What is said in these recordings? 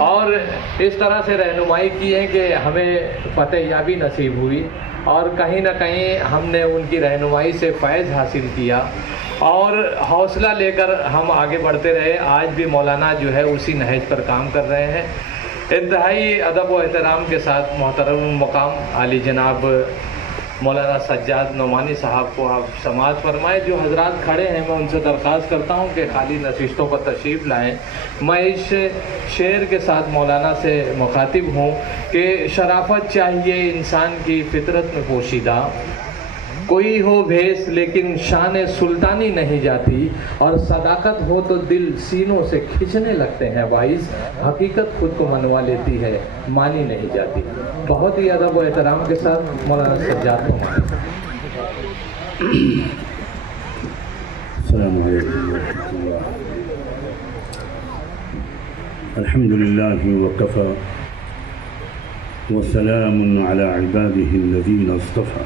اور اس طرح سے رہنمائی کی ہے کہ ہمیں فتح یابی نصیب ہوئی، اور کہیں نہ کہیں ہم نے ان کی رہنمائی سے فیض حاصل کیا اور حوصلہ لے کر ہم آگے بڑھتے رہے۔ آج بھی مولانا جو ہے اسی نہج پر کام کر رہے ہیں۔ انتہائی ادب و احترام کے ساتھ محترم مقام عالی جناب مولانا سجاد نعمانی صاحب کو آپ سماعت فرمائے۔ جو حضرات کھڑے ہیں میں ان سے درخواست کرتا ہوں کہ خالی نشستوں پر تشریف لائیں۔ میں اس شعر کے ساتھ مولانا سے مخاطب ہوں کہ شرافت چاہیے انسان کی فطرت میں پوشیدہ، کوئی ہو بھیس لیکن شان سلطانی نہیں جاتی، اور صداقت ہو تو دل سینوں سے کھنچنے لگتے ہیں وائز، حقیقت خود کو منوا لیتی ہے مانی نہیں جاتی۔ بہت ہی ادب و احترام کے ساتھ مولانا سجاد نعمانی۔ السلام علیکم ورحمۃ اللہ۔ الحمد للہ وکفی وسلام علی عبادہ الذین اصطفی۔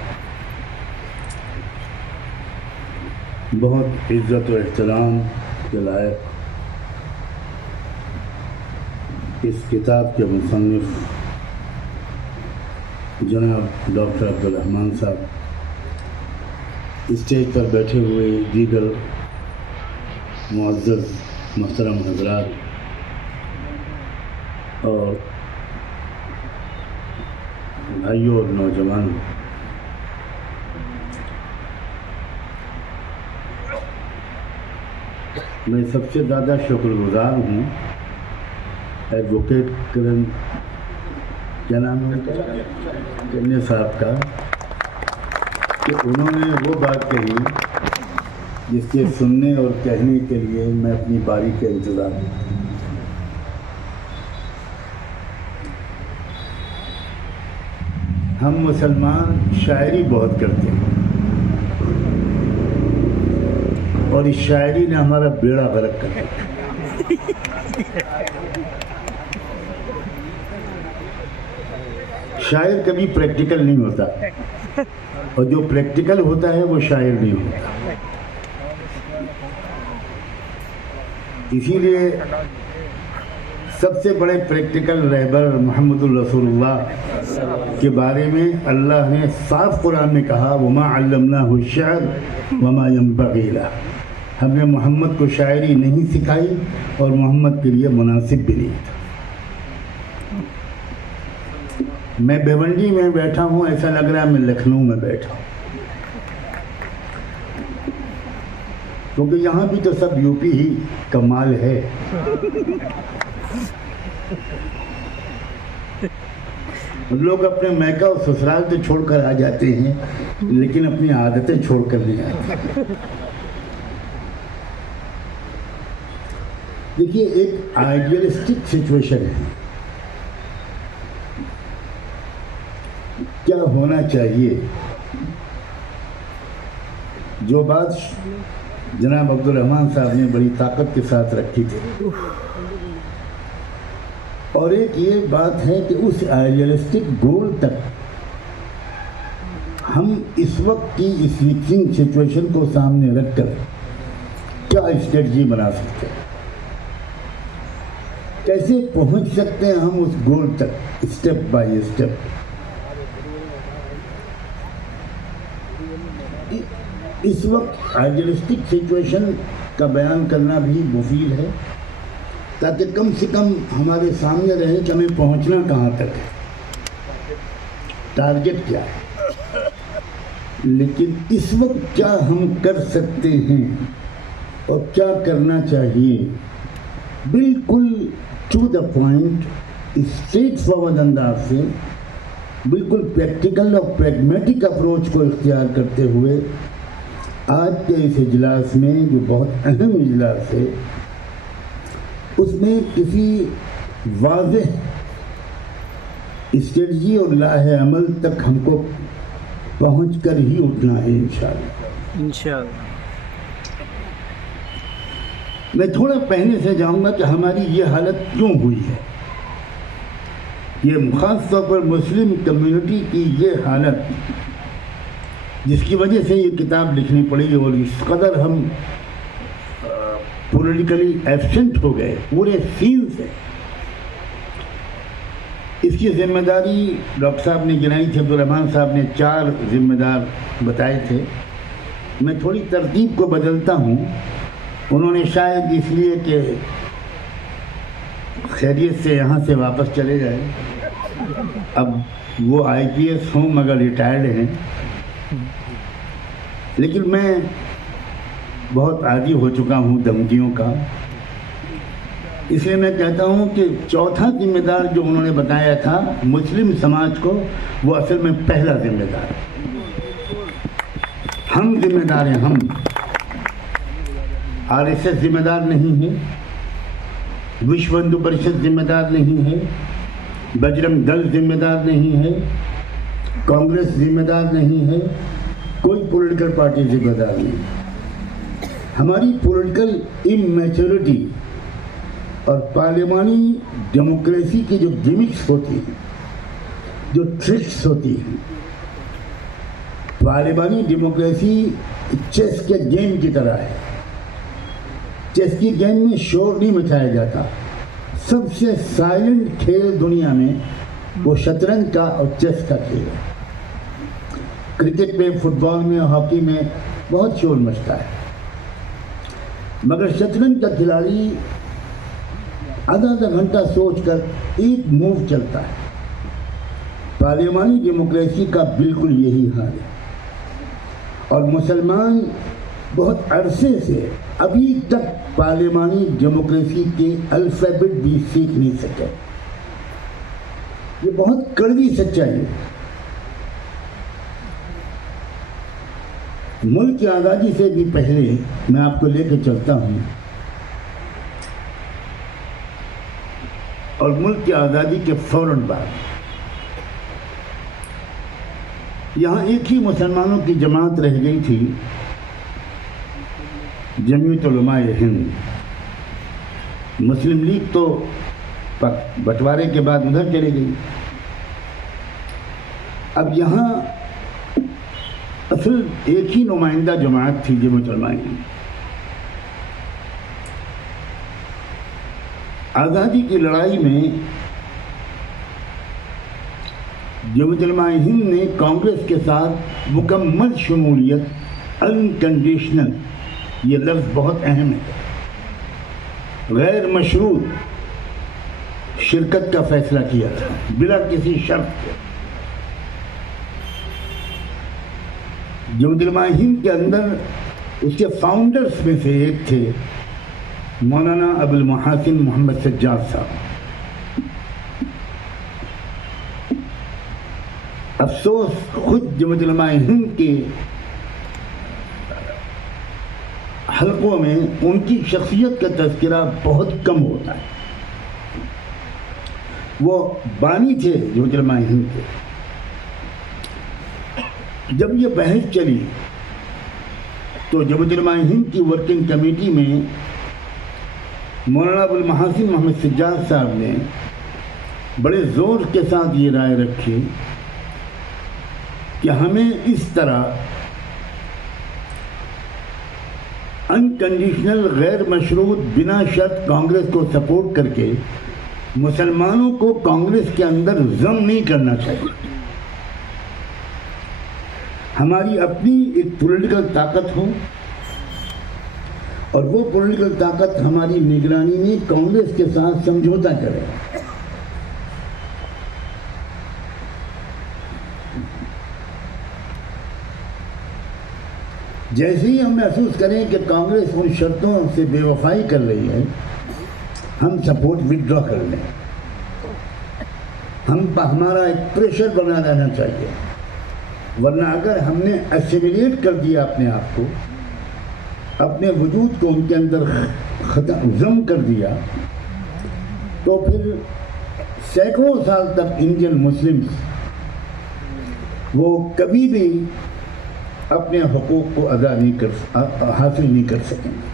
بہت عزت و احترام کے لائق اس کتاب کے مصنف جناب ڈاکٹر عبدالرحمن صاحب، اسٹیج پر بیٹھے ہوئے دیگر معزز محترم حضرات اور بھائیوں اور نوجوانوں، میں سب سے زیادہ شکر گزار ہوں ایڈوکیٹ کرن، کیا نام ہے چنے صاحب کا، کہ انہوں نے وہ بات کہی جس کے سننے اور کہنے کے لیے میں اپنی باری کے انتظار میں تھا۔ ہم مسلمان شاعری بہت کرتے ہیں اور اس شاعری نے ہمارا بیڑا غرق کر دیا۔ شاعر کبھی پریکٹیکل نہیں ہوتا، اور جو پریکٹیکل ہوتا ہے وہ شاعر نہیں ہوتا۔ اسی لیے سب سے بڑے پریکٹیکل رہبر محمد الرسول اللہ کے بارے میں اللہ نے صاف قرآن میں کہا وَمَا عَلَّمْنَاهُ الشِّعْرَ وَمَا يَنبَغِي لَهُ، ہم نے محمد کو شاعری نہیں سکھائی اور محمد کے لیے مناسب بھی نہیں تھا۔ میں بیونڈی میں بیٹھا ہوں، ایسا لگ رہا ہے میں لکھنؤ میں بیٹھا ہوں، کیونکہ یہاں بھی تو سب یو پی ہی کمال ہے۔ لوگ اپنے میکہ اور سسرال تو چھوڑ کر آ جاتے ہیں لیکن اپنی عادتیں چھوڑ کر نہیں آتے۔ دیکھیے ایک آئیڈیلسٹک سچویشن ہے، کیا ہونا چاہیے، جو بات جناب عبدالرحمن صاحب نے بڑی طاقت کے ساتھ رکھی تھی، اور ایک یہ بات ہے کہ اس آئیڈیلسٹک گول تک ہم اس وقت کی اس وکسنگ سچویشن کو سامنے رکھ کر کیا اسٹریٹجی بنا سکتے ہیں، کیسے پہنچ سکتے ہیں ہم اس گول تک اسٹیپ بائی اسٹیپ۔ اس وقت آئیڈیلسٹک سچویشن کا بیان کرنا بھی مفید ہے تاکہ کم سے کم ہمارے سامنے رہے کہ ہمیں پہنچنا کہاں تک ہے، ٹارگٹ کیا ہے، لیکن اس وقت کیا ہم کر سکتے ہیں اور کیا کرنا چاہیے، بالکل to the point, straightforward انداز سے، بالکل پریکٹیکل اور پریگمیٹک اپروچ کو اختیار کرتے ہوئے آج کے اس اجلاس میں جو بہت اہم اجلاس ہے، اس میں کسی واضح اسٹریٹجی اور لاہ عمل تک ہم کو پہنچ کر ہی اٹھنا ہے انشاءاللہ۔ میں تھوڑا پہلے سے جاؤں گا کہ ہماری یہ حالت کیوں ہوئی ہے، یہ خاص طور پر مسلم کمیونٹی کی یہ حالت جس کی وجہ سے یہ کتاب لکھنی پڑی، اور اس قدر ہم پولیٹیکلی ایبسنٹ ہو گئے پورے سین سے، اس کی ذمہ داری ڈاکٹر صاحب نے گنائی تھی، عبدالرحمن صاحب نے 4 ذمہ دار بتائے تھے. میں تھوڑی ترتیب کو بدلتا ہوں. انہوں نے شاید اس لیے کہ خیریت سے یہاں سے واپس چلے جائیں. اب وہ IPS ہوں مگر ریٹائرڈ ہیں، لیکن میں بہت عادی ہو چکا ہوں دھمکیوں کا. اس لیے میں کہتا ہوں کہ چوتھا ذمہ دار جو انہوں نے بتایا تھا مسلم سماج کو، وہ اصل میں پہلا ذمہ دار ہے. ہم ذمہ دار ہیں. ہم RSS ذمہ دار نہیں ہے، وشو ہندو پریشد ذمہ دار نہیں ہے، بجرنگ دل ذمہ دار نہیں ہے، کانگریس ذمہ دار نہیں ہے، کوئی پولیٹیکل پارٹی ذمہ دار نہیں. ہماری پولیٹیکل اممیچورٹی اور پارلیمانی ڈیموکریسی کی جو گیمکس ہوتی ہیں، جو ٹرکس ہوتی ہیں، پارلیمانی ڈیموکریسی چیس کے گیم کی طرح ہے. چیس کی گیم میں شور نہیں مچایا جاتا. سب سے سائلنٹ کھیل دنیا میں وہ شطرنج کا اور چیس کا کھیل ہے. کرکٹ میں، فٹ بال میں، ہاکی میں بہت شور مچتا ہے، مگر شطرنج کا کھلاڑی آدھا گھنٹہ سوچ کر ایک موو چلتا ہے. پارلیمانی ڈیموکریسی کا بالکل یہی حال ہے. اور مسلمان بہت عرصے سے ابھی تک پارلیمانی ڈیموکریسی کے الفابیٹ بھی سیکھ نہیں سکے. یہ بہت کڑوی سچائی ہے. ملک کی آزادی سے بھی پہلے میں آپ کو لے کے چلتا ہوں، اور ملک کی آزادی کے فوراً بعد یہاں ایک ہی مسلمانوں کی جماعت رہ گئی تھی، جمعیت علماء ہند. مسلم لیگ تو بٹوارے کے بعد ادھر چلی گئی. اب یہاں اصل ایک ہی نمائندہ جماعت تھی، جمعیت علماء ہند. آزادی کی لڑائی میں جمعیت علماء ہند نے کانگریس کے ساتھ مکمل شمولیت، انکنڈیشنل، یہ لفظ بہت اہم ہے، غیر مشروط شرکت کا فیصلہ کیا تھا بلا کسی شرط کے. جمعیت علماء ہند کے اندر اس کے فاؤنڈرز میں سے ایک تھے مولانا ابو المحاسن محمد سجاد صاحب. افسوس خود جمعیت علماء ہند کے حلقوں میں ان کی شخصیت کا تذکرہ بہت کم ہوتا ہے. وہ بانی تھے جمعیت علماء ہند کے. جب یہ بحث چلی تو جمعیت علماء ہند کی ورکنگ کمیٹی میں مولانا ابو المحاسن محمد سجاد صاحب نے بڑے زور کے ساتھ یہ رائے رکھی کہ ہمیں اس طرح انکنڈیشنل، غیر مشروط، بنا شرط کانگریس کو سپورٹ کر کے مسلمانوں کو کانگریس کے اندر ضم نہیں کرنا چاہیے. ہماری اپنی ایک پولیٹیکل طاقت ہو، اور وہ پولیٹیکل طاقت ہماری نگرانی میں کانگریس کے ساتھ سمجھوتا کرے. جیسے ہی ہم محسوس کریں کہ کانگریس ان شرطوں سے بے وفائی کر رہی ہے، ہم سپورٹ وڈرا کر لیں. ہمارا ایک پریشر بنا رہنا چاہیے، ورنہ اگر ہم نے اسیمیلیٹ کر دیا اپنے آپ کو، اپنے وجود کو ان کے اندر ضم کر دیا، تو پھر سینکڑوں سال تک انڈین مسلمز وہ کبھی بھی اپنے حقوق کو حاصل نہیں کر سکیں گے.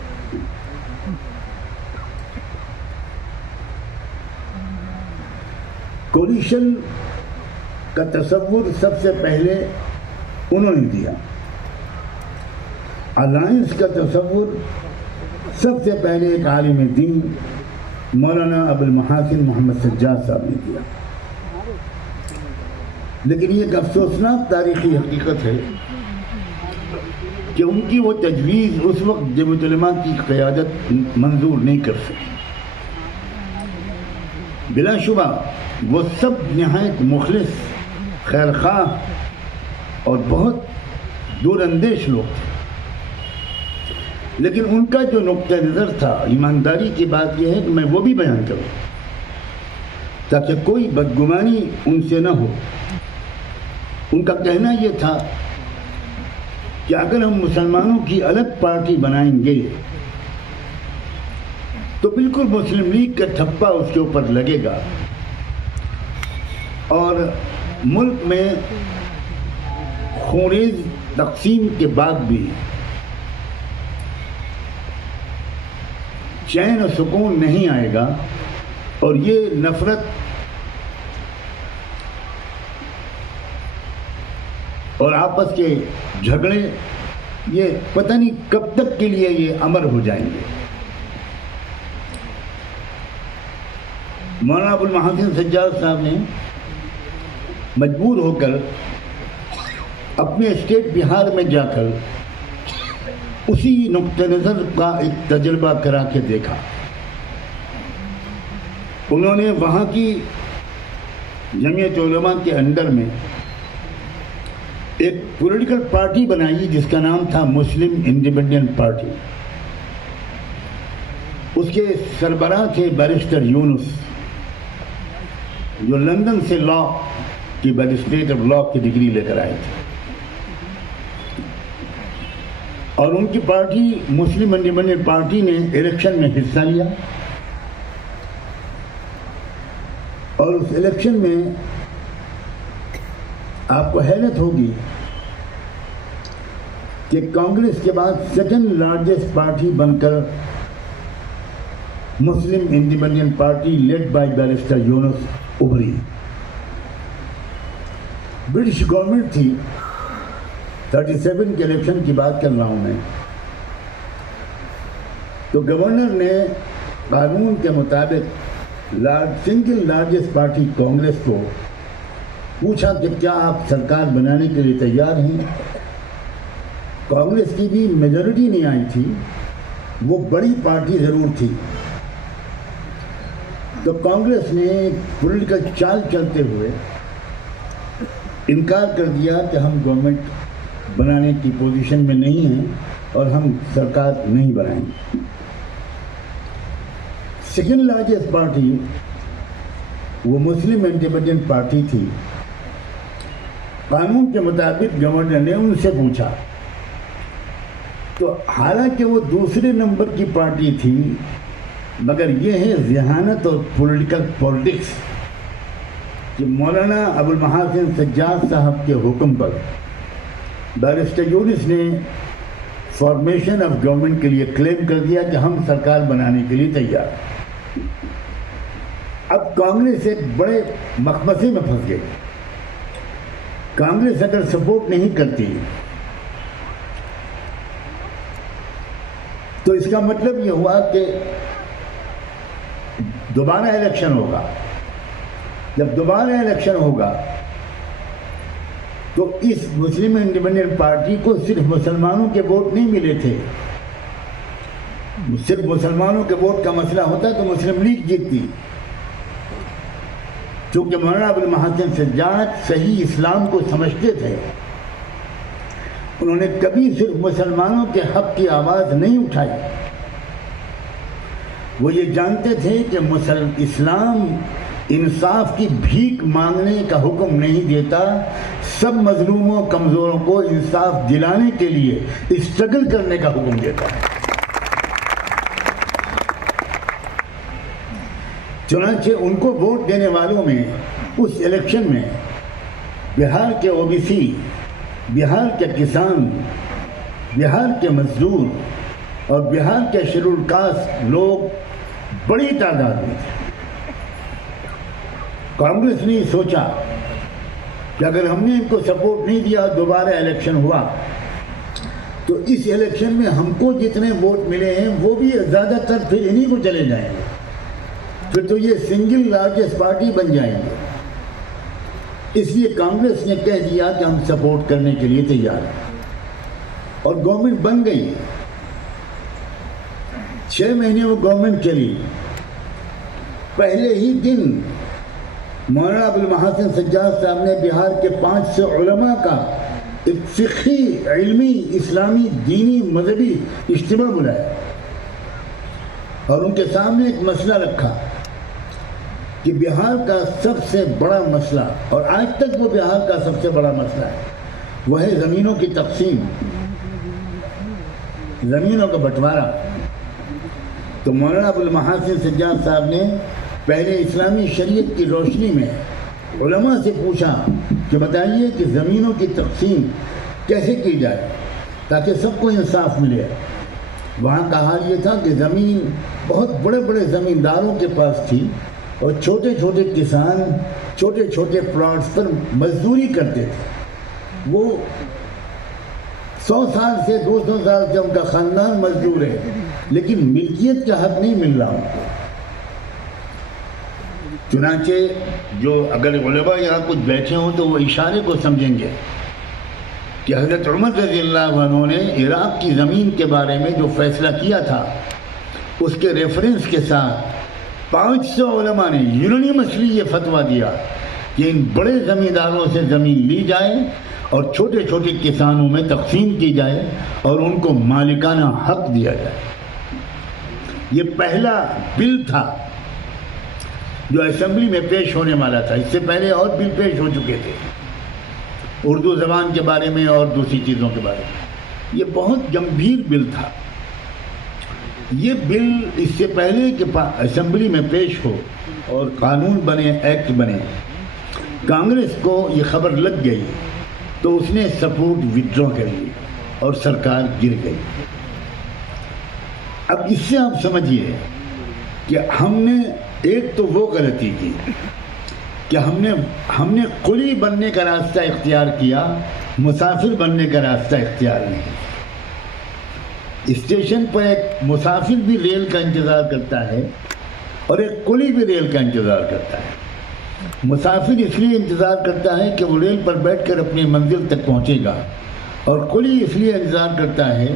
کولیشن کا تصور سب سے پہلے انہوں نے دیا. الائنس کا تصور سب سے پہلے ایک عالم دین مولانا ابو المحاسن محمد سجاد صاحب نے دیا. لیکن یہ ایک افسوسناک تاریخی حقیقت ہے کہ ان کی وہ تجویز اس وقت جمعیت علماء کی قیادت منظور نہیں کر سکی. بلا شبہ وہ سب نہایت مخلص، خیر خواہ اور بہت دور اندیش لوگ تھے، لیکن ان کا جو نقطہ نظر تھا، ایمانداری کی بات یہ ہے کہ میں وہ بھی بیان کروں تاکہ کوئی بدگمانی ان سے نہ ہو. ان کا کہنا یہ تھا کہ اگر ہم مسلمانوں کی الگ پارٹی بنائیں گے تو بالکل مسلم لیگ کا ٹھپا اس کے اوپر لگے گا اور ملک میں خونریز تقسیم کے بعد بھی چین و سکون نہیں آئے گا، اور یہ نفرت اور آپس کے جھگڑے یہ پتہ نہیں کب تک کے لیے یہ امر ہو جائیں گے. مولانا ابو المحاسن سجاد صاحب نے مجبور ہو کر اپنے اسٹیٹ بہار میں جا کر اسی نقطہ نظر کا ایک تجربہ کرا کے دیکھا. انہوں نے وہاں کی جمعیت علماء کے انڈر میں ایک پولیٹیکل پارٹی بنائی جس کا نام تھا مسلم انڈیپینڈنٹ پارٹی. اس کے سربراہ تھے بیرسٹر یونس، جو لندن سے لا کی بیرسٹریٹ آف لا کی ڈگری لے کر آئے تھے، اور ان کی پارٹی مسلم انڈیپینڈنٹ پارٹی نے الیکشن میں حصہ لیا، اور اس الیکشن میں آپ کو حیرت ہوگی کہ کانگریس کے بعد سیکنڈ لارجسٹ پارٹی بن کر Muslim independent party lead by barrister Yunus ابھری. برٹش گورنمنٹ تھی، 37 کے الیکشن کی بات کر رہا ہوں میں، تو گورنر نے قانون کے مطابق سنگل لارجسٹ پارٹی کانگریس کو پوچھا کہ کیا آپ سرکار بنانے کے لیے تیار ہیں. کانگریس کی بھی میجورٹی نہیں آئی تھی، وہ بڑی پارٹی ضرور تھی، تو کانگریس نے پولیٹیکل چال چلتے ہوئے انکار کر دیا کہ ہم گورنمنٹ بنانے کی پوزیشن میں نہیں ہیں اور ہم سرکار نہیں بنائیں گے. سیکنڈ لارجسٹ پارٹی وہ مسلم انڈیپینڈنٹ پارٹی تھی. قانون کے مطابق گورنر نے ان سے پوچھا، تو حالانکہ وہ دوسرے نمبر کی پارٹی تھی، مگر یہ ہے ذہانت اور پولیٹیکل پالیٹکس کہ مولانا ابو المحاسن سجاد صاحب کے حکم پر بیرسٹر یونس نے فارمیشن آف گورنمنٹ کے لیے کلیم کر دیا کہ ہم سرکار بنانے کے لیے تیار ہیں. اب کانگریس ایک بڑے مخمصے میں پھنس گئی. کانگریس اگر سپورٹ نہیں کرتی تو اس کا مطلب یہ ہوا کہ دوبارہ الیکشن ہوگا. جب دوبارہ الیکشن ہوگا تو اس مسلم انڈیپینڈنٹ پارٹی کو صرف مسلمانوں کے ووٹ نہیں ملے تھے. صرف مسلمانوں کے ووٹ کا مسئلہ ہوتا تو مسلم لیگ جیتتی. چونکہ مولانا ابو المحاسن سجاد صحیح اسلام کو سمجھتے تھے، انہوں نے کبھی صرف مسلمانوں کے حق کی آواز نہیں اٹھائی. وہ یہ جانتے تھے کہ اسلام انصاف کی بھیک مانگنے کا حکم نہیں دیتا، سب مظلوموں کمزوروں کو انصاف دلانے کے لیے اسٹرگل کرنے کا حکم دیتا ہے. چنانچہ ان کو ووٹ دینے والوں میں اس الیکشن میں بہار کے او بی سی، بہار کے کسان، بہار کے مزدور اور بہار کے شیڈول کاسٹ لوگ بڑی تعداد میں تھے. کانگریس نے سوچا کہ اگر ہم نے ان کو سپورٹ نہیں دیا، دوبارہ الیکشن ہوا تو اس الیکشن میں ہم کو جتنے ووٹ ملے ہیں وہ بھی زیادہ تر پھر انہی کو چلے جائیں گے، پھر تو یہ سنگل لارجسٹ پارٹی بن جائیں گے. اس لیے کانگریس نے کہہ دیا کہ ہم سپورٹ کرنے کے لیے تیار ہیں، اور گورنمنٹ بن گئی۔ 6 مہینے وہ گورنمنٹ چلی۔ پہلے ہی دن مولانا ابوالمحاسن سجاد صاحب نے بہار کے 500 علماء کا ایک فقہی، علمی، اسلامی، دینی، مذہبی اجتماع بلایا اور ان کے سامنے ایک مسئلہ رکھا کہ بہار کا سب سے بڑا مسئلہ، اور آج تک وہ بہار کا سب سے بڑا مسئلہ ہے، وہ ہے زمینوں کی تقسیم، زمینوں کا بٹوارا۔ تو مولانا ابوالمحاسن سجاد صاحب نے پہلے اسلامی شریعت کی روشنی میں علماء سے پوچھا کہ بتائیے کہ زمینوں کی تقسیم کیسے کی جائے تاکہ سب کو انصاف ملے۔ وہاں کا حال یہ تھا کہ زمین بہت بڑے بڑے زمینداروں کے پاس تھی اور چھوٹے چھوٹے کسان چھوٹے چھوٹے پلاٹس پر مزدوری کرتے تھے۔ وہ 100 سال سے 200 سال سے ان کا خاندان مزدور ہے، لیکن ملکیت کا حق نہیں مل رہا ان کو۔ چنانچہ جو اگر علماء یہاں کچھ بیٹھے ہوں تو وہ اشارے کو سمجھیں گے کہ حضرت عمر رضی اللہ عنہ نے عراق کی زمین کے بارے میں جو فیصلہ کیا تھا اس کے ریفرنس کے ساتھ 500 علماء نے یونینیمسلی یہ فتویٰ دیا کہ ان بڑے زمینداروں سے زمین لی جائے اور چھوٹے چھوٹے کسانوں میں تقسیم کی جائے اور ان کو مالکانہ حق دیا جائے۔ یہ پہلا بل تھا جو اسمبلی میں پیش ہونے والا تھا۔ اس سے پہلے اور بل پیش ہو چکے تھے اردو زبان کے بارے میں اور دوسری چیزوں کے بارے میں۔ یہ بہت گمبھیر بل تھا۔ یہ بل اس سے پہلے کہ اسمبلی میں پیش ہو اور قانون بنے، ایکٹ بنے، کانگریس کو یہ خبر لگ گئی تو اس نے سپورٹ وڈرا کر لی اور سرکار گر گئی۔ اب اس سے آپ سمجھیے کہ ہم نے ایک تو وہ غلطی کی کہ ہم نے قلی بننے کا راستہ اختیار کیا، مسافر بننے کا راستہ اختیار نہیں۔ اسٹیشن پر ایک مسافر بھی ریل کا انتظار کرتا ہے اور ایک قلی بھی ریل کا انتظار کرتا ہے۔ مسافر اس لیے انتظار کرتا ہے کہ وہ ریل پر بیٹھ کر اپنی منزل تک پہنچے گا، اور قلی اس لیے انتظار کرتا ہے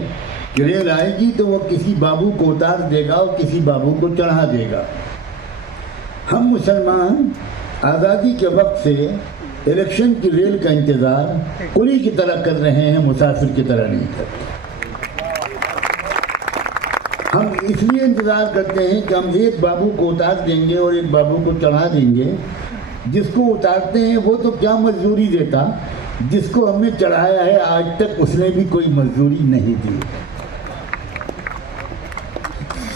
کہ ریل آئے گی تو وہ کسی بابو کو اتار دے گا اور کسی بابو کو چڑھا دے گا۔ ہم مسلمان آزادی کے وقت سے الیکشن کی ریل کا انتظار قلی کی طرح کر رہے ہیں، مسافر کی طرح نہیں کرتے۔ ہم اس لیے انتظار کرتے ہیں کہ ہم ایک بابو کو اتار دیں گے اور ایک بابو کو چڑھا دیں گے۔ جس کو اتارتے ہیں وہ تو کیا مزدوری دیتا، جس کو ہم نے چڑھایا ہے آج تک اس نے بھی کوئی مزدوری نہیں دی۔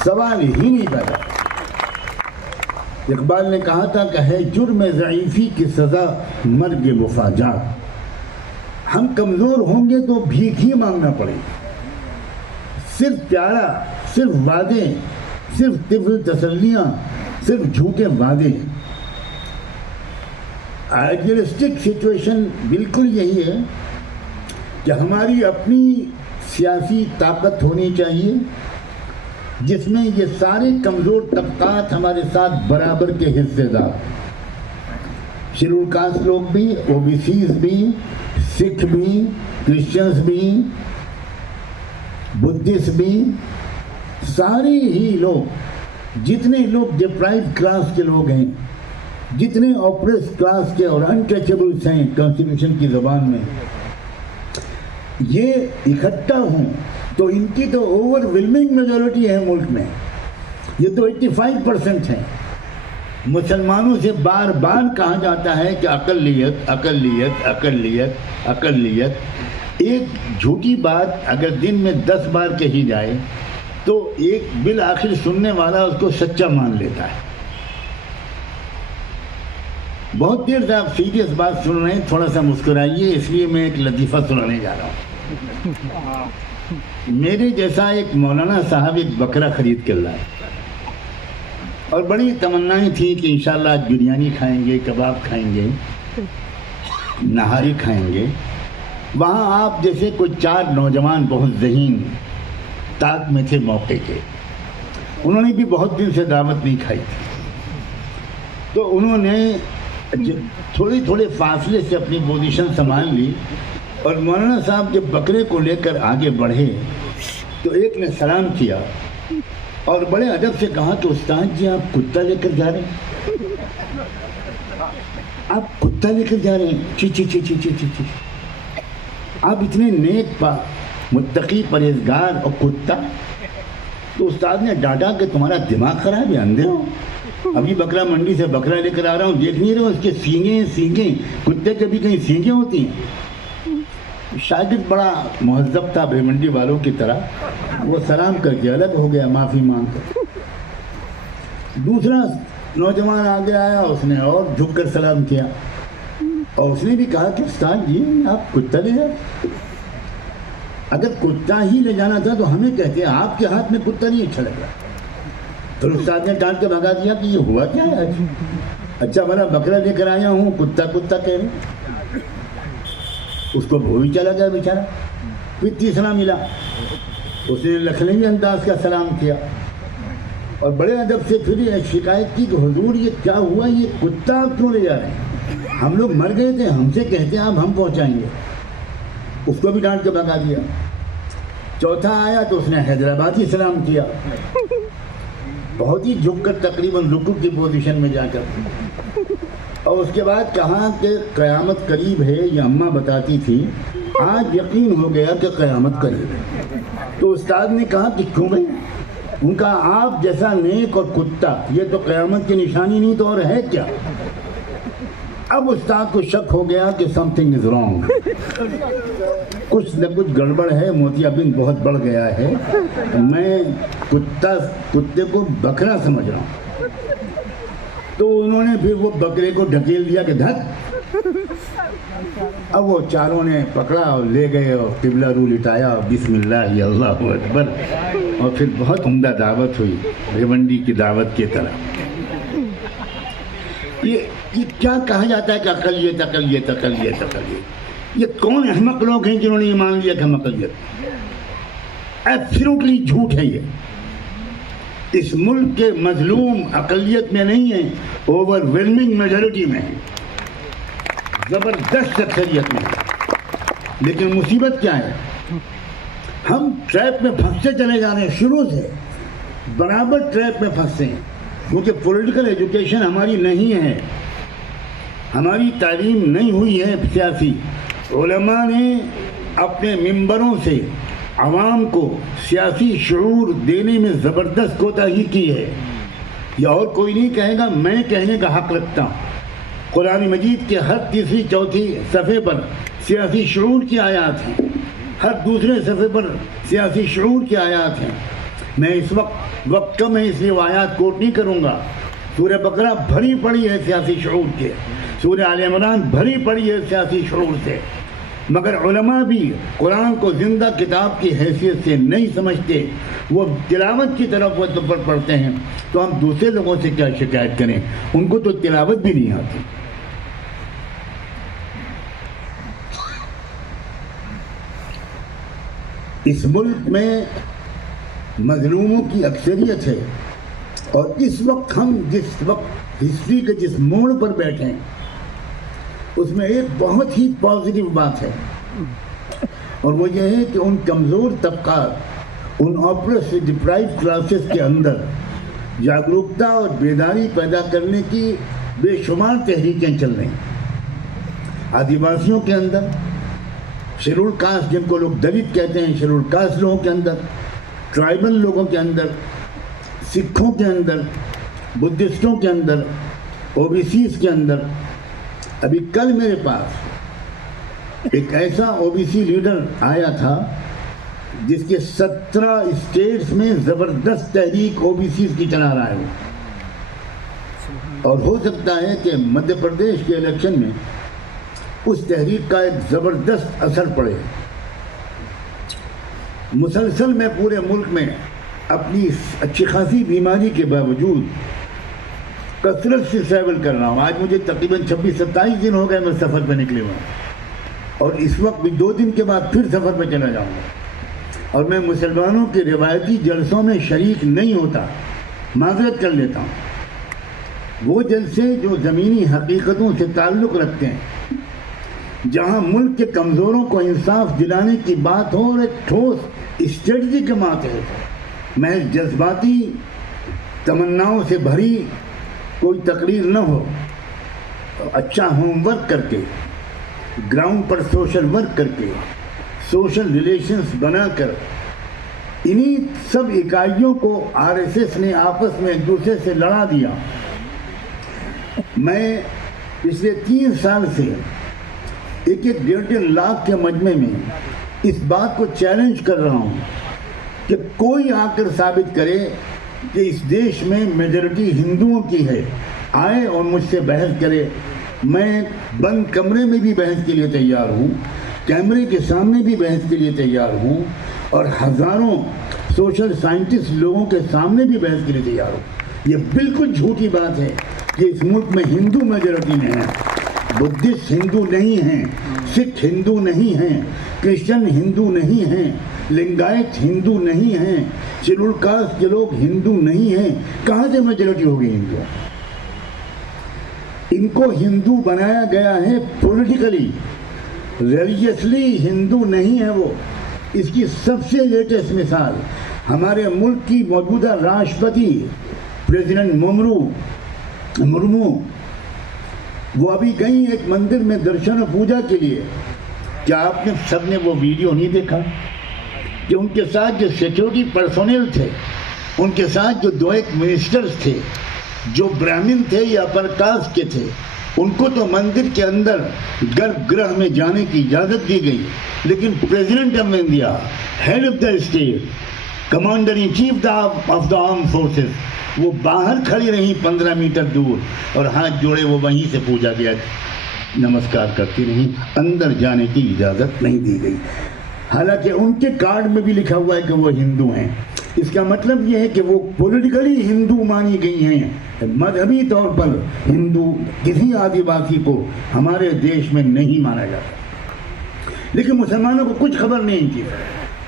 سوال ہی نہیں پیدا۔ اقبال نے کہا تھا کہ ہے جرم ضعیفی کی سزا مرگ مفاجات۔ ہم کمزور ہوں گے تو بھیک ہی مانگنا پڑے گا۔ صرف پیارا، صرف وعدے، صرف طفل تسلیاں، صرف جھوٹے وعدے۔ آئیڈیلسٹک سچویشن بالکل یہی ہے کہ ہماری اپنی سیاسی طاقت ہونی چاہیے جس میں یہ سارے کمزور طبقات ہمارے ساتھ برابر کے حصے دار، شیڈول کاسٹ لوگ بھی، او بی سیز بھی، سکھ بھی، کرسچنز بھی، بدھسٹ بھی، سارے ہی لوگ، جتنے لوگ ڈپرائیو کلاس کے لوگ ہیں، جتنے آپریس کلاس کے اور انٹچیبلس ہیں کانسٹیٹیوشن کی زبان میں، یہ اکٹھا ہوں تو ان کی تو اوور ویلمنگ میجورٹی ہے ملک میں، یہ تو 85% ہیں۔ مسلمانوں سے بار بار کہا جاتا ہے کہ اقلیت اقلیت اقلیت اقلیت۔ ایک جھوٹی بات اگر دن میں 10 بار کہی جائے تو ایک بالآخر سننے والا اس کو سچا مان لیتا ہے۔ بہت دیر سے آپ سیریس بات سن رہے ہیں، تھوڑا سا مسکرائیے، اس لیے میں ایک لطیفہ سنانے جا رہا ہوں۔ میرے جیسا ایک مولانا صاحب ایک بکرا خرید کر لائے اور بڑی تمنائیں تھیں کہ انشاءاللہ آج بریانی کھائیں گے، کباب کھائیں گے، نہاری کھائیں گے۔ وہاں آپ جیسے کوئی 4 نوجوان بہت ذہین طاق میں تھے موقع کے، انہوں نے بھی بہت دن سے دعوت نہیں کھائی تھی، تو انہوں نے تھوڑے تھوڑے فاصلے سے اپنی پوزیشن سنبھال لی اور مولانا صاحب جب بکرے کو لے کر آگے بڑھے تو ایک نے سلام کیا اور بڑے ادب سے کہا کہ استاد جی آپ کتا لے کر جا رہے ہیں، آپ کتا لے کر جا رہے ہیں، چی چی چی چی چی چی چی، آپ اتنے نیک متقی پرہیزگار اور کتا؟ تو استاد نے ڈانٹا کہ تمہارا دماغ خراب ہے، اندھے ہو؟ ابھی بکرا منڈی سے بکرا لے کر آ رہا ہوں، دیکھ نہیں رہے ہو اس کے سینگیں، کتے کے بھی کہیں سینگیں ہوتی ہیں؟ شاگرد بڑا مہذب تھا بھیمنڈی والوں کی طرح، وہ سلام کر کے الگ ہو گیا معافی مانگ کر۔ دوسرا نوجوان آگے آیا، اس نے اور جھک کر سلام کیا اور اس نے بھی کہا کہ استاد جی آپ کتا لے جائیں، اگر کتا ہی لے جانا تھا تو ہمیں کہتے ہیں، آپ کے ہاتھ میں کتا نہیں اچھا لگ رہا۔ پھر استاد نے ڈانٹ کے بھگا دیا کہ یہ ہوا کیا ہے آج؟ اچھا بھلا بکرا لے کر آیا ہوں، کتا کتا کہہ رہے، اس کو بھول چلا گیا بیچارہ۔ پھر تیسرا ملا، اس نے لکھنوی انداز کا سلام کیا اور بڑے ادب سے پھر شکایت کی کہ حضور یہ کیا ہوا، یہ کتا آپ کیوں لے جا رہے ہیں؟ ہم لوگ مر گئے تھے، ہم سے کہتے ہیں آپ ہم پہنچائیں گے۔ اس کو بھی ڈانٹ کے بھگا دیا۔ چوتھا آیا تو اس نے حیدرآبادی سلام کیا، بہت ہی جھک کر تقریباً رکوع کی پوزیشن میں جا کر، اور اس کے بعد کہا کہ قیامت قریب ہے، یہ اماں بتاتی تھی، آج یقین ہو گیا کہ قیامت قریب ہے۔ تو استاد نے کہا کہ کیوں بھائی؟ ان کا آپ جیسا نیک اور کتا، یہ تو قیامت کی نشانی نہیں تو اور ہے کیا؟ اب استاد کو شک ہو گیا کہ سم تھنگ از رانگ، کچھ نہ کچھ گڑبڑ ہے، موتیا بند بہت بڑھ گیا ہے، میں کتے کو بکرا سمجھ رہا ہوں۔ تو انہوں نے پھر وہ بکرے کو ڈھکیل دیا کہ دھت۔ اب وہ چاروں نے پکڑا اور لے گئے اور قبلہ رو لٹایا، بسم اللہ اللہ اکبر، اور پھر بہت عمدہ دعوت ہوئی، بھیونڈی کی دعوت کی طرح۔ یہ کیا کہا جاتا ہے کہ اقلیت اقلیت اقلیت اقلیت، یہ کون احمق لوگ ہیں جنہوں نے یہ مان لیا کہ ہم اقلیت؟ ایبسلیوٹلی جھوٹ ہے یہ۔ اس ملک کے مظلوم اقلیت میں نہیں ہیں، اوور ویلمنگ میجورٹی میں ہیں، زبردست اکثریت میں ہیں۔ لیکن مصیبت کیا ہے؟ ہم ٹریپ میں پھنستے چلے جا رہے ہیں، شروع سے برابر ٹریپ میں پھنستے ہیں، کیونکہ پولیٹیکل ایجوکیشن ہماری نہیں ہے، ہماری تعلیم نہیں ہوئی ہے سیاسی۔ علماء نے اپنے ممبروں سے عوام کو سیاسی شعور دینے میں زبردست کوتاہی کی ہے، یہ اور کوئی نہیں کہے گا، میں کہنے کا حق رکھتا ہوں۔ قرآن مجید کے ہر تیسری چوتھی صفحے پر سیاسی شعور کی آیات ہیں، ہر دوسرے صفحے پر سیاسی شعور کی آیات ہیں۔ میں اس وقت کم ہے اس لیے وہ آیات کوٹ نہیں کروں گا۔ سورہ بقرہ بھری پڑی ہے سیاسی شعور کے، سورہ آل عمران بھری پڑی ہے سیاسی شعور سے، مگر علماء بھی قرآن کو زندہ کتاب کی حیثیت سے نہیں سمجھتے، وہ تلاوت کی طرف وہ پڑھتے ہیں۔ تو ہم دوسرے لوگوں سے کیا شکایت کریں، ان کو تو تلاوت بھی نہیں آتی۔ اس ملک میں مظلوموں کی اکثریت ہے، اور اس وقت ہم جس وقت ہسٹری کے جس موڑ پر بیٹھے ہیں اس میں ایک بہت ہی پازیٹیو بات ہے، اور وہ یہ ہے کہ ان کمزور طبقات، ان آپریس سے ڈپرائیو کلاسز کے اندر جاگروکتا اور بیداری پیدا کرنے کی بے شمار تحریکیں چل رہی ہیں۔ آدیواسیوں کے اندر، شیڈول کاسٹ جن کو لوگ دلت کہتے ہیں، شیڈول کاسٹ لوگوں کے اندر، ٹرائبل لوگوں کے اندر، سکھوں کے اندر، بدھسٹوں کے اندر، او بی سیز کے اندر۔ ابھی کل میرے پاس ایک ایسا او بی سی لیڈر آیا تھا جس کے 17 اسٹیٹس میں زبردست تحریک او بی سیز کی چلا رہا ہے وہ، اور ہو سکتا ہے کہ مدھیہ پردیش کے الیکشن میں اس تحریک کا ایک زبردست اثر پڑے۔ مسلسل میں پورے ملک میں اپنی اچھی خاصی بیماری کے باوجود کثرت سے ٹریول کر رہا ہوں۔ آج مجھے تقریباً 26-27 دن ہو گئے میں سفر پہ نکلے ہوا ہوں، اور اس وقت بھی 2 دن کے بعد پھر سفر پہ چلا جاؤں گا، اور میں مسلمانوں کے روایتی جلسوں میں شریک نہیں ہوتا، معذرت کر لیتا ہوں۔ وہ جلسے جو زمینی حقیقتوں سے تعلق رکھتے ہیں، جہاں ملک کے کمزوروں کو انصاف دلانے کی بات ہو اور ایک ٹھوس اسٹریٹجی کے ماتحت ہو، محض جذباتی تمناؤں سے بھری کوئی تقریر نہ ہو، اچھا ہوم ورک کر کے، گراؤنڈ پر سوشل ورک کر کے، سوشل ریلیشنز بنا کر، انہی سب اکائیوں کو آر ایس ایس نے آپس میں ایک دوسرے سے لڑا دیا۔ میں پچھلے 3 سال سے 1.5 لاکھ کے مجمع میں اس بات کو چیلنج کر رہا ہوں کہ کوئی آ کر ثابت کرے کہ اس دیش میں میجورٹی ہندوؤں کی ہے، آئے اور مجھ سے بحث کرے۔ میں بند کمرے میں بھی بحث کے لیے تیار ہوں، کیمرے کے سامنے بھی بحث کے لیے تیار ہوں، اور ہزاروں سوشل سائنٹسٹ لوگوں کے سامنے بھی بحث کے لیے تیار ہوں۔ یہ بالکل جھوٹی بات ہے کہ اس ملک میں ہندو میجورٹی میں ہے۔ بدھسٹ ہندو نہیں ہیں، سکھ ہندو نہیں ہیں، کرسچن ہندو نہیں ہیں، لنگایت ہندو نہیں ہیں، شیڈول کاسٹ کے لوگ ہندو نہیں ہیں۔ کہاں سے میجورٹی ہوگی ہندو؟ ان کو ہندو بنایا گیا ہے پولیٹیکلی، ریلیجیسلی ہندو نہیں ہے وہ۔ اس کی سب سے لیٹسٹ مثال ہمارے ملک کی موجودہ راشٹرپتی پریزیڈنٹ مرمو، وہ ابھی گئی ایک مندر میں درشن و پوجا کے لیے۔ کیا آپ نے سب نے وہ ویڈیو نہیں دیکھا کہ ان کے ساتھ جو سیکیورٹی پرسونل تھے، ان کے ساتھ جو 2 منسٹرز تھے جو برہمن تھے یا اپر کاسٹ کے تھے، ان کو تو مندر کے اندر گربھ گرہ میں جانے کی اجازت دی گئی، لیکن president of India, head of the state, commander in chief of the arm forces, وہ باہر کھڑی رہی 15 میٹر دور، اور ہاتھ جوڑے وہ وہیں سے پوجا گیا، نمسکار کرتی رہی، اندر جانے کی اجازت نہیں دی گئی۔ حالانکہ ان کے کارڈ میں بھی لکھا ہوا ہے کہ وہ ہندو ہیں۔ اس کا مطلب یہ ہے کہ وہ پولیٹیکلی ہندو مانی گئی ہیں، مذہبی طور پر ہندو کسی آدیواسی کو ہمارے دیش میں نہیں مانا جاتا۔ لیکن مسلمانوں کو کچھ خبر نہیں تھی،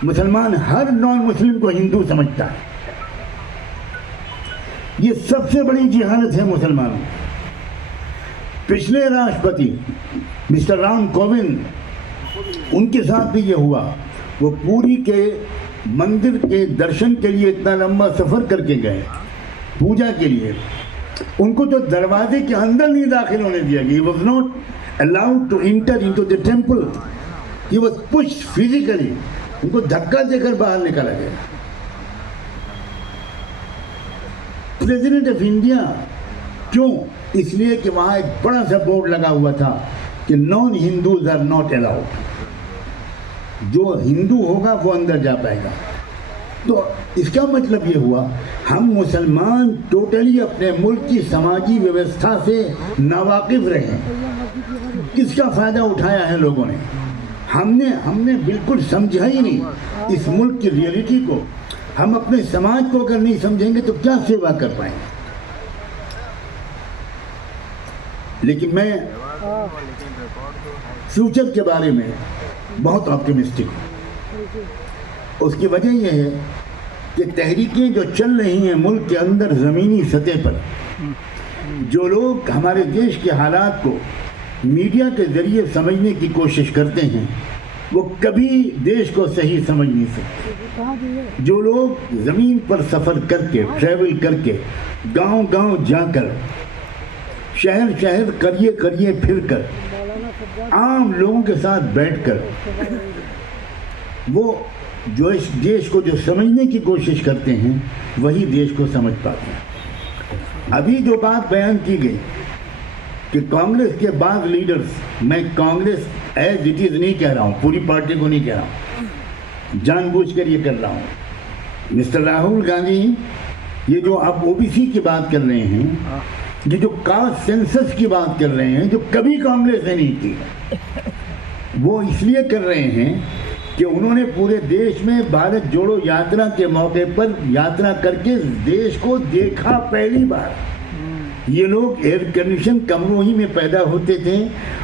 مسلمان ہر نان مسلم کو ہندو سمجھتا ہے۔ یہ سب سے بڑی جہالت ہے مسلمانوں۔ پچھلے راشٹرپتی مسٹر رام کووند، ان کے ساتھ بھی یہ ہوا۔ وہ پوری کے مندر کے درشن کے لیے اتنا لمبا سفر کر کے گئے، پوجا کے لیے، ان کو تو دروازے کے اندر نہیں داخل ہونے دیا گیا۔ He was not allowed to enter into the temple. He was pushed physically. ان کو دھکا دے کر باہر نکالا گیا۔ پریزیڈنٹ آف انڈیا کیوں؟ اس لیے کہ وہاں ایک بڑا سا بورڈ لگا ہوا تھا کہ non Hindus are not allowed, جو ہندو ہوگا وہ اندر جا پائے گا۔ تو اس کا مطلب یہ ہوا ہم مسلمان ٹوٹلی اپنے ملک کی سماجی ویوستھا سے ناواقف رہے۔ کس کا فائدہ اٹھایا ہے لوگوں نے؟ ہم نے بالکل سمجھا ہی نہیں اس ملک کی ریئلٹی کو۔ ہم اپنے سماج کو اگر نہیں سمجھیں گے تو کیا سیوا کر پائیں گے؟ لیکن میں فیوچر کے بارے میں بہت آپٹیمسٹک ہوں۔ اس کی وجہ یہ ہے کہ تحریکیں جو چل رہی ہیں ملک کے اندر زمینی سطح پر، جو لوگ ہمارے دیش کے حالات کو میڈیا کے ذریعے سمجھنے کی کوشش کرتے ہیں، وہ کبھی دیش کو صحیح سمجھ نہیں سکتے۔ جو لوگ زمین پر سفر کر کے، ٹریول کر کے، گاؤں گاؤں جا کر، شہر شہر قریے پھر کر، عام لوگوں کے ساتھ بیٹھ کر، وہ جو اس دیش کو جو سمجھنے کی کوشش کرتے ہیں وہی دیش کو سمجھ پاتے ہیں۔ ابھی جو بات بیان کی گئی کہ کانگریس کے بعض لیڈرز، میں کانگریس ایز اٹ از نہیں کہہ رہا ہوں، پوری پارٹی کو نہیں کہہ رہا ہوں، جان بوجھ کر یہ کر رہا ہوں۔ مسٹر راہل گاندھی یہ جو آپ او بی سی کی بات کر رہے ہیں، یہ جو کاسٹ سینسس کی بات کر رہے ہیں، جو کبھی کانگریس نے نہیں کی، وہ اس لیے کر رہے ہیں کہ انہوں نے پورے دیش میں بھارت جوڑو یاترا کے موقع پر یاترا کر کے دیش کو دیکھا پہلی بار۔ یہ لوگ ایئر کنڈیشن کمروں ہی میں پیدا ہوتے تھے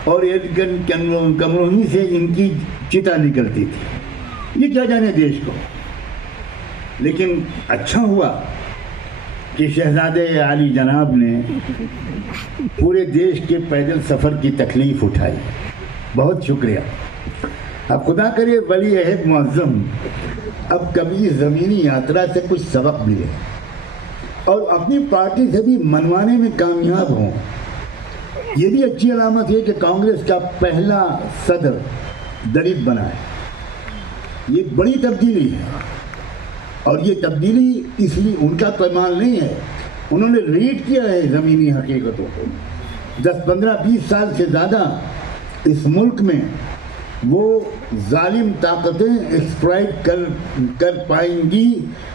اور ایئر کمروں ہی سے ان کی چتا نکلتی تھی، یہ کیا جانے دیش کو۔ لیکن اچھا ہوا کہ شہزادے عالی جناب نے پورے دیش کے پیدل سفر کی تکلیف اٹھائی. بہت شکریہ. اب خدا کرے ولی عہد معظم اب کبھی زمینی یاترا سے کچھ سبق ملے اور اپنی پارٹی سے بھی منوانے میں کامیاب ہوں. یہ بھی اچھی علامت ہے کہ کانگریس کا پہلا صدر دلت بنا ہے. یہ بڑی تبدیلی ہے اور یہ تبدیلی اس لیے ان کا کمال نہیں ہے. انہوں نے ریڈ کیا ہے زمینی حقیقتوں کو. 10 15 20 سال سے زیادہ اس ملک میں وہ ظالم طاقتیں ایکسپلائٹ کر پائیں گی.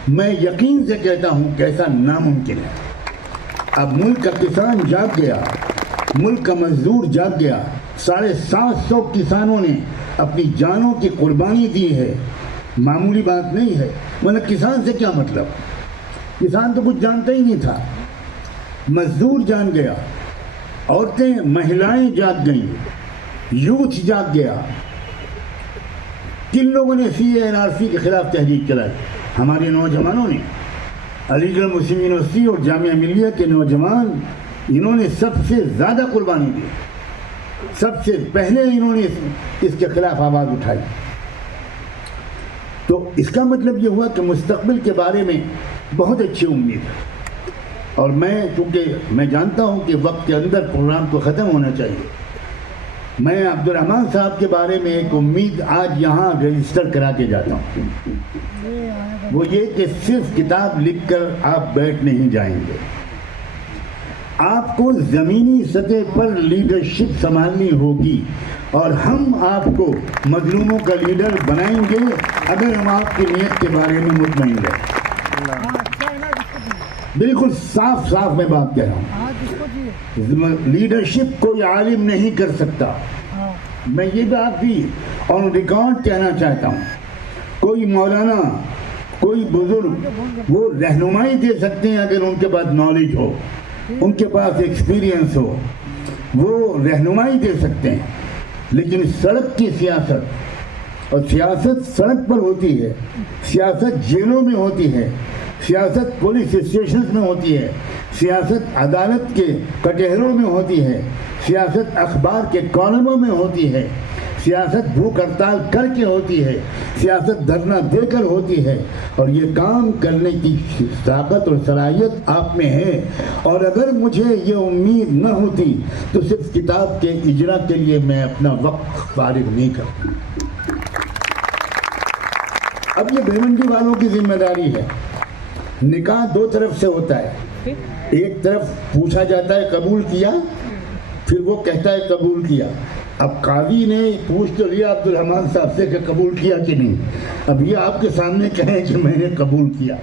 میں یقین سے کہتا ہوں کہ ایسا ناممکن ہے. اب ملک کا کسان جاگ گیا, ملک کا مزدور جاگ گیا. 750 کسانوں نے اپنی جانوں کی قربانی دی ہے. معمولی بات نہیں ہے. مطلب کسان سے کیا مطلب؟ کسان تو کچھ جانتا ہی نہیں تھا. مزدور جان گیا, عورتیں مہلائیں جاگ گئیں, یوتھ جاگ گیا. کن لوگوں نے CANRC کے خلاف تحریک چلائی؟ ہمارے نوجوانوں نے. علی گڑھ مسلم یونیورسٹی اور جامعہ ملیہ کے نوجوان, انہوں نے سب سے زیادہ قربانی دی. سب سے پہلے انہوں نے اس کے خلاف آواز اٹھائی. تو اس کا مطلب یہ ہوا کہ مستقبل کے بارے میں بہت اچھی امید ہے. اور چونکہ میں جانتا ہوں کہ وقت کے اندر پروگرام کو ختم ہونا چاہیے, میں عبد الرحمن صاحب کے بارے میں ایک امید آج یہاں رجسٹر کرا کے جاتا ہوں. وہ یہ کہ صرف کتاب لکھ کر آپ بیٹھ نہیں جائیں گے. آپ کو زمینی سطح پر لیڈرشپ سنبھالنی ہوگی اور ہم آپ کو مظلوموں کا لیڈر بنائیں گے اگر ہم آپ کی نیت کے بارے میں مطمئن رہیں. بالکل صاف میں بات کہہ رہا ہوں. لیڈرشپ کوئی عالم نہیں کر سکتا. میں یہ بات بھی آن ریکارڈ کہنا چاہتا ہوں. کوئی مولانا, کوئی بزرگ وہ رہنمائی دے سکتے ہیں اگر ان کے پاس نالج ہو, ان کے پاس ایکسپیرینس ہو, وہ رہنمائی دے سکتے ہیں. لیکن سڑک کی سیاست, اور سیاست سڑک پر ہوتی ہے, سیاست جیلوں میں ہوتی ہے, سیاست پولیس اسٹیشنز میں ہوتی ہے, سیاست عدالت کے کٹہروں میں ہوتی ہے, سیاست اخبار کے کالموں میں ہوتی ہے, سیاست بھوک ہڑتال کر کے ہوتی ہے, سیاست دھرنا دے کر ہوتی ہے. اور یہ کام کرنے کی طاقت اور صلاحیت آپ میں ہے. اور اگر مجھے یہ امید نہ ہوتی تو صرف کتاب کے اجرا کے لیے میں اپنا وقت فارغ نہیں کرتا. اب یہ بھیونڈی والوں کی ذمہ داری ہے. نکاح 2 طرف سے ہوتا ہے. ایک طرف پوچھا جاتا ہے قبول کیا, پھر وہ کہتا ہے قبول کیا. اب قاضی نے پوچھ تو لیا عبد الرحمن صاحب سے کہ قبول کیا کہ نہیں. اب یہ آپ کے سامنے کہیں کہ میں نے قبول کیا,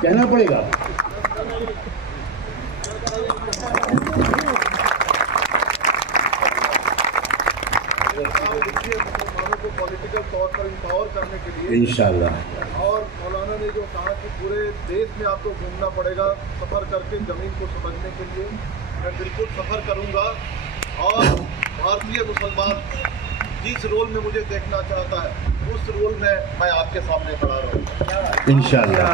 کہنا پڑے گا. پولیٹیکل طور پر امپاور کرنے کے لیے انشاءاللہ. اور مولانا نے جو کہا کہ پورے دیش میں آپ کو گھومنا پڑے گا سفر کر کے زمین کو سمجھنے کے لیے, میں بالکل سفر کروں گا. اور بھارتی مسلمان جس رول میں مجھے دیکھنا چاہتا ہے اس رول میں آپ کے سامنے کھڑا رہوں گا انشاءاللہ.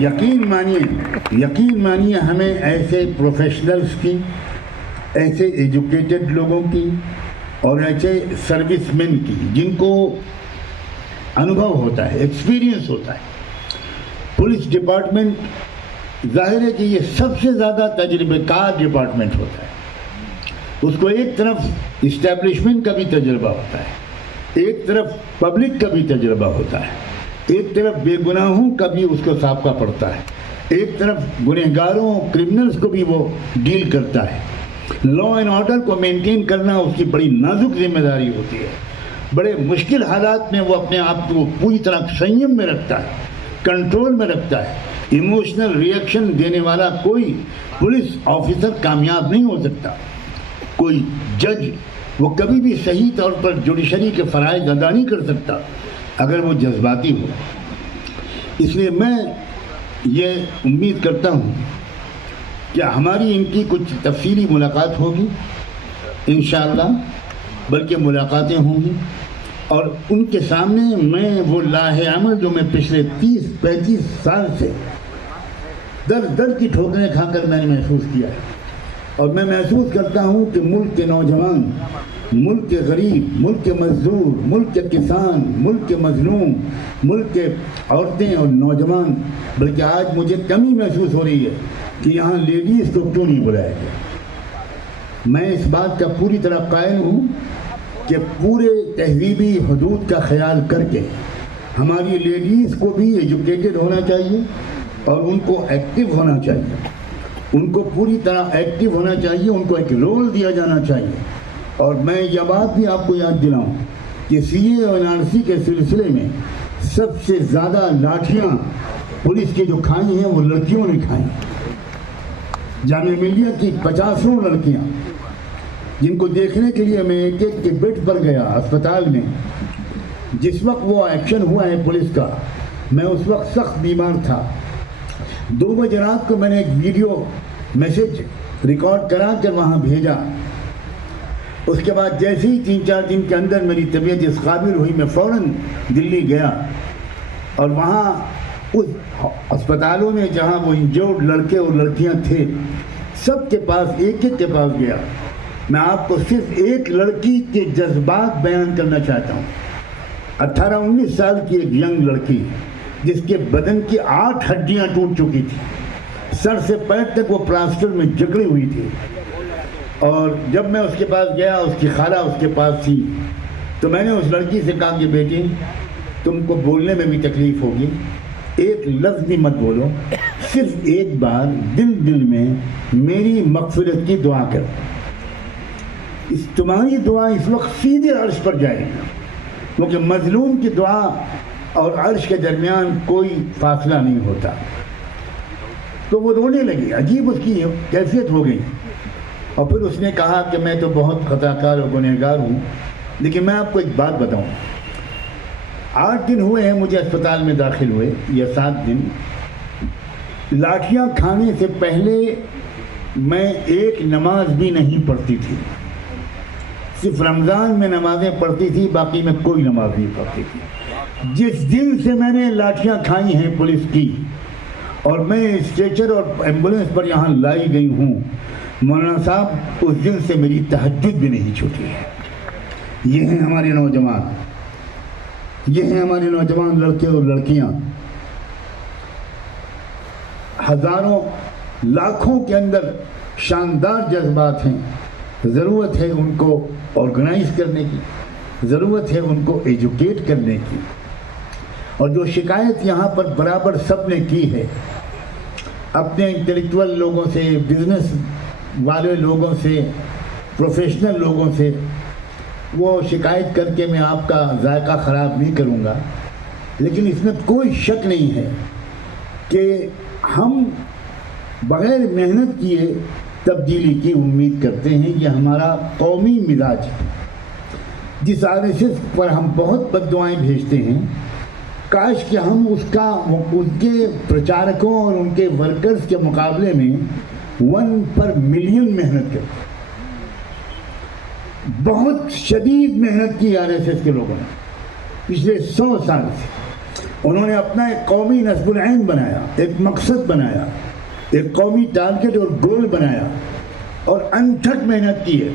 یقین مانیے ہمیں ایسے پروفیشنلز کی, ایسے ایجوکیٹڈ لوگوں کی اور ایسے سروس مین کی جن کو انوبھو ہوتا ہے, ایکسپیرینس ہوتا ہے. پولیس ڈپارٹمنٹ ظاہر ہے کہ یہ سب سے زیادہ تجربہ کار ڈپارٹمنٹ ہوتا ہے. اس کو ایک طرف اسٹیبلشمنٹ کا بھی تجربہ ہوتا ہے, ایک طرف پبلک کا بھی تجربہ ہوتا ہے, ایک طرف بے گناہوں کا بھی اس کو سابقہ پڑتا ہے, ایک طرف گنہگاروں کرمنلز کو بھی وہ ڈیل کرتا ہے. لا اینڈ آرڈر کو مینٹین کرنا اس کی بڑی نازک ذمہ داری ہوتی ہے. بڑے مشکل حالات میں وہ اپنے آپ کو پوری طرح سنیم میں رکھتا ہے, کنٹرول میں رکھتا ہے. ایموشنل ری ایکشن دینے والا کوئی پولیس آفیسر کامیاب نہیں ہو سکتا. کوئی جج وہ کبھی بھی صحیح طور پر جوڈیشری کے فرائض ادا نہیں کر سکتا اگر وہ جذباتی ہو. اس لیے میں یہ امید کرتا ہوں کہ ہماری ان کی کچھ تفصیلی ملاقات ہوگی انشاءاللہ, بلکہ ملاقاتیں ہوں گی. اور ان کے سامنے میں وہ لاہے عمل جو میں پچھلے 30-35 سال سے در کی ٹھوکریں کھا کر میں نے محسوس کیا ہے، اور میں محسوس کرتا ہوں کہ ملک کے نوجوان، ملک کے غریب، ملک کے مزدور، ملک کے کسان، ملک کے مظلوم، ملک کے عورتیں اور نوجوان، بلکہ آج مجھے کمی محسوس ہو رہی ہے کہ یہاں لیڈیز کو کیوں نہیں بلایا گیا۔ میں اس بات کا پوری طرح قائل ہوں کہ پورے تہذیبی حدود کا خیال کر کے ہماری لیڈیز کو بھی ایجوکیٹڈ ہونا چاہیے اور ان کو ایکٹیو ہونا چاہیے، ان کو پوری طرح ایکٹیو ہونا چاہیے، ان کو ایک رول دیا جانا چاہیے۔ اور میں یہ بات بھی آپ کو یاد دلاؤں کہ سی اے اور NRC کے سلسلے میں سب سے زیادہ لاٹھیاں پولیس کی جو کھائی ہیں وہ لڑکیوں نے کھائی۔ جامعہ ملیہ کی 50 لڑکیاں، جن کو دیکھنے کے لیے میں ایک کے بیڈ پر گیا اسپتال میں، جس وقت وہ ایکشن ہوا ہے پولیس کا، میں اس وقت سخت بیمار تھا۔ 2 بجے رات کو میں نے ایک ویڈیو میسج ریکارڈ کرا کر وہاں بھیجا۔ اس کے بعد جیسے ہی 3-4 دن کے اندر میری طبیعت اس قابل ہوئی، میں فوراً دلی گیا اور وہاں اس اسپتالوں میں جہاں وہ انجورڈ لڑکے اور لڑکیاں تھے، سب کے پاس ایک کے پاس گیا۔ میں آپ کو صرف ایک لڑکی کے جذبات بیان کرنا چاہتا ہوں۔ 18-19 سال کی ایک ینگ لڑکی جس کے بدن کی 8 ہڈیاں ٹوٹ چکی تھی، سر سے پیر تک وہ پلاسٹر میں جکڑی ہوئی تھی، اور جب میں اس کے پاس گیا، اس کی خالہ اس کے پاس تھی، تو میں نے اس لڑکی سے کہا کہ بیٹی تم کو بولنے میں بھی تکلیف ہوگی، ایک لفظ بھی مت بولو، صرف ایک بار دل میں میری مغفرت کی دعا کر۔ تمہاری دعا اس وقت سیدھے عرش پر جائے گی، کیونکہ مظلوم کی دعا اور عرش کے درمیان کوئی فاصلہ نہیں ہوتا۔ تو وہ رونے لگی، عجیب اس کی کیفیت ہو گئی، اور پھر اس نے کہا کہ میں تو بہت خطا کار اور گنہگار ہوں، لیکن میں آپ کو ایک بات بتاؤں، 8 دن ہوئے ہیں مجھے اسپتال میں داخل ہوئے، یا 7 دن۔ لاٹھیاں کھانے سے پہلے میں ایک نماز بھی نہیں پڑھتی تھی، صرف رمضان میں نمازیں پڑھتی تھی، باقی میں کوئی نماز نہیں پڑھتی تھی۔ جس دن سے میں نے لاٹھیاں کھائی ہیں پولیس کی، اور میں اسٹریچر اور ایمبولینس پر یہاں لائی گئی ہوں، مولانا صاحب اس دن سے میری تہجد بھی نہیں چھوٹی ہے۔ یہ ہیں ہمارے نوجوان، یہ ہیں ہمارے نوجوان لڑکے اور لڑکیاں، ہزاروں لاکھوں کے اندر شاندار جذبات ہیں۔ ضرورت ہے ان کو آرگنائز کرنے کی، ضرورت ہے ان کو ایجوکیٹ کرنے کی۔ اور جو شکایت یہاں پر برابر سب نے کی ہے، اپنے انٹلیکچوئل لوگوں سے، بزنس والے لوگوں سے، پروفیشنل لوگوں سے، وہ شکایت کر کے میں آپ کا ذائقہ خراب نہیں کروں گا، لیکن اس میں کوئی شک نہیں ہے کہ ہم بغیر محنت کیے تبدیلی کی امید کرتے ہیں۔ یہ ہمارا قومی مزاج ہے۔ جس RSS پر ہم بہت بد دعائیں بھیجتے ہیں، کاش کہ ہم اس کے پرچارکوں اور ان کے ورکرز کے مقابلے میں 1 پر ملین محنت کرتے۔ بہت شدید محنت کی RSS کے لوگوں نے پچھلے 100 سال سے۔ انہوں نے اپنا ایک قومی نصب العین بنایا، ایک مقصد بنایا، ایک قومی ٹارگٹ اور گول بنایا، اور انتھک محنت کی ہے،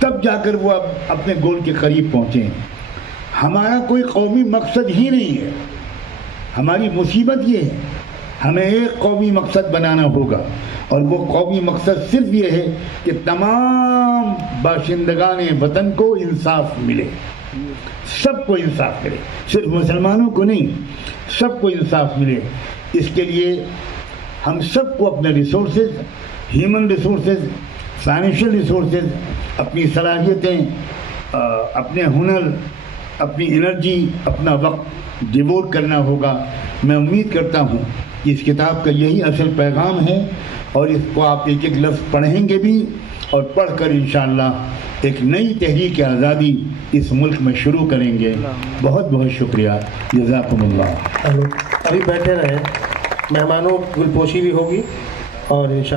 تب جا کر وہ اب اپنے گول کے قریب پہنچے ہیں۔ ہمارا کوئی قومی مقصد ہی نہیں ہے۔ ہماری مصیبت یہ ہے، ہمیں ایک قومی مقصد بنانا ہوگا، اور وہ قومی مقصد صرف یہ ہے کہ تمام باشندگان وطن کو انصاف ملے، سب کو انصاف ملے، صرف مسلمانوں کو نہیں، سب کو انصاف ملے۔ اس کے لیے ہم سب کو اپنے resources, human resources, financial resources, اپنی صلاحیتیں، اپنے ہنر، اپنی انرجی، اپنا وقت ڈیووٹ کرنا ہوگا۔ میں امید کرتا ہوں کہ اس کتاب کا یہی اصل پیغام ہے، اور اس کو آپ ایک ایک لفظ پڑھیں گے بھی، اور پڑھ کر انشاءاللہ ایک نئی تحریک آزادی اس ملک میں شروع کریں گے۔ بہت بہت شکریہ، جزاکم اللہ۔ ابھی بیٹھے رہیں، مہمانوں گلپوشی بھی ہوگی، اور انشاءاللہ